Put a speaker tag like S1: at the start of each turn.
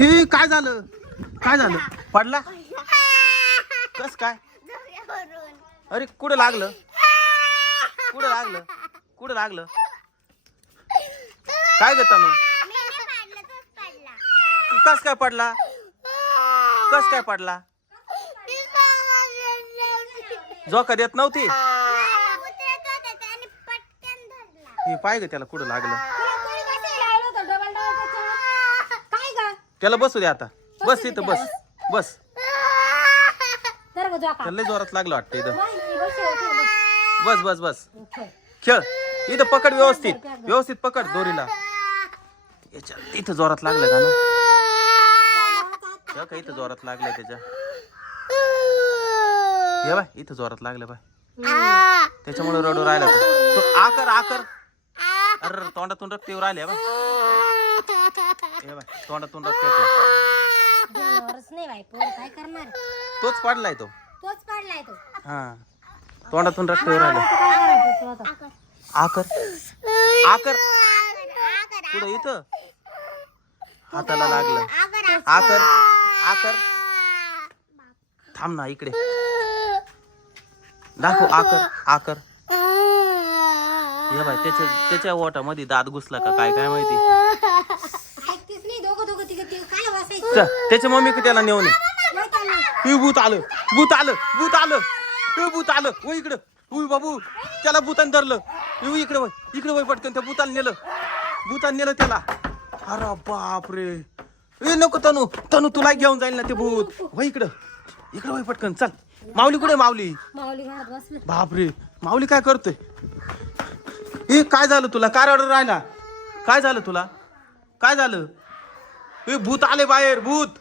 S1: हे काय झालं? काय झालं? पडला? कस काय? अरे कुठं लागलं? कुठं लागलं? कुठं लागलं? काय ग तनू? कस काय पडला? कस काय पडला? झोका देत नव्हती? पाय ग त्याला कुठं लागलं
S2: काय ग
S1: त्याला बसू दे आता. बस इथं बस. बस. त्याला लय जोरात लागलं वाटतं इथं.
S2: बस
S1: बस बस
S2: खेळ.
S1: इथं पकड व्यवस्थित. व्यवस्थित पकड दोरीला. याच्या इथं जोरात लागलं का ना? का इथं जोरात लागलंय त्याच्या? हे बाय इथं जोरात लागलं बाय त्याच्यामुळे रडू राहिला तो. तो आकर आकर. अरे तोंडातून रक्त येऊ राहिले बाय हे बाय तोंडातून रक्त येते
S2: जनावरच नाही बाई पोर काय करणार?
S1: तोच पडलाय तो.
S2: तोच पाडलाय तो.
S1: हा. तोंडातून रक्त येऊ राहिलं.
S2: काय करायचं तू आता?
S1: आकर. आकर. पुढे इथं? हाताला लागलं. आकर. आकर. थांब ना इकडे. दाखव आकर आकर. हे बाय त्याच्या त्याच्या ओटामध्ये दात घुसला का काय काय माहिती? त्याच्या मम्मी त्याला नेऊन ये.
S2: नाही चालणार.
S1: हे भूत आलं भूत आलं भूत आलं. हे भूत आलं. वो इकडं. उय बाबू त्याला भूतान धरलं. येऊ इकडे वय इकडे वय पटकन त्या भूतान नेलं. भूतान नेलं त्याला. अरे बापरे. ए नको तनू. तनू तुला घेऊन जाईल ना ते भूत. वय इकडं. इकडं वय पटकन चल. माऊली कुठे माऊली?
S2: माऊली घरात बसले.
S1: बापरे. माऊली काय करतोय? ए काय झालं तुला? काय रडून राहिला. काय झालं तुला? काय झालं? भूत आले बाहेर भूत